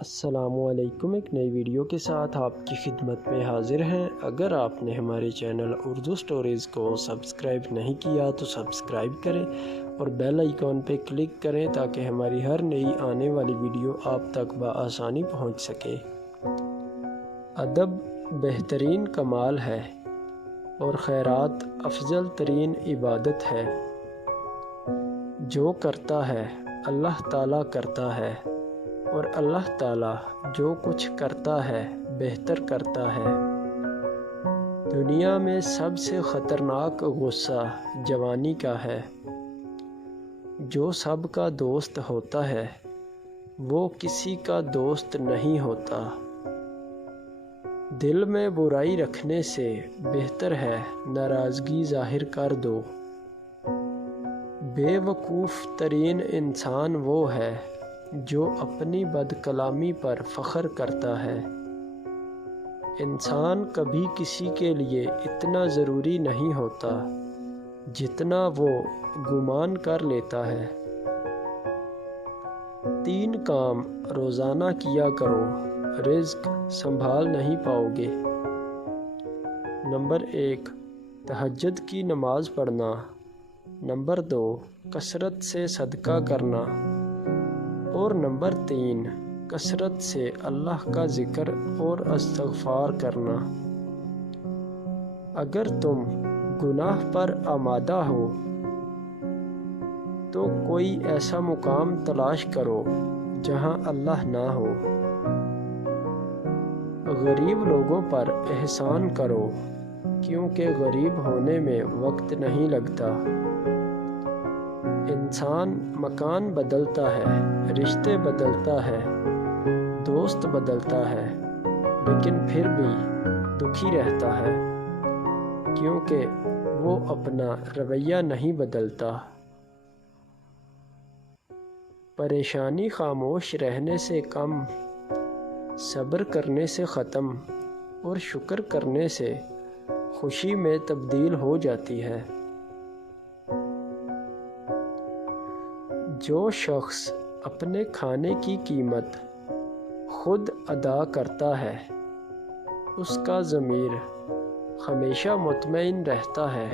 السلام علیکم، ایک نئی ویڈیو کے ساتھ آپ کی خدمت میں حاضر ہیں۔ اگر آپ نے ہمارے چینل اردو سٹوریز کو سبسکرائب نہیں کیا تو سبسکرائب کریں اور بیل آئیکن پہ کلک کریں تاکہ ہماری ہر نئی آنے والی ویڈیو آپ تک بآسانی پہنچ سکے۔ ادب بہترین کمال ہے اور خیرات افضل ترین عبادت ہے۔ جو کرتا ہے اللہ تعالیٰ کرتا ہے، اور اللہ تعالیٰ جو کچھ کرتا ہے بہتر کرتا ہے۔ دنیا میں سب سے خطرناک غصہ جوانی کا ہے۔ جو سب کا دوست ہوتا ہے وہ کسی کا دوست نہیں ہوتا۔ دل میں برائی رکھنے سے بہتر ہے ناراضگی ظاہر کر دو۔ بے وقوف ترین انسان وہ ہے جو اپنی بد کلامی پر فخر کرتا ہے۔ انسان کبھی کسی کے لیے اتنا ضروری نہیں ہوتا جتنا وہ گمان کر لیتا ہے۔ 3 کام روزانہ کیا کرو، رزق سنبھال نہیں پاؤ گے۔ نمبر 1، تہجد کی نماز پڑھنا۔ نمبر 2، کثرت سے صدقہ کرنا۔ اور نمبر 3، کثرت سے اللہ کا ذکر اور استغفار کرنا۔ اگر تم گناہ پر آمادہ ہو تو کوئی ایسا مقام تلاش کرو جہاں اللہ نہ ہو۔ غریب لوگوں پر احسان کرو کیونکہ غریب ہونے میں وقت نہیں لگتا۔ انسان مکان بدلتا ہے، رشتے بدلتا ہے، دوست بدلتا ہے، لیکن پھر بھی دکھی رہتا ہے کیونکہ وہ اپنا رویہ نہیں بدلتا۔ پریشانی خاموش رہنے سے کم، صبر کرنے سے ختم، اور شکر کرنے سے خوشی میں تبدیل ہو جاتی ہے۔ جو شخص اپنے کھانے کی قیمت خود ادا کرتا ہے اس کا ضمیر ہمیشہ مطمئن رہتا ہے۔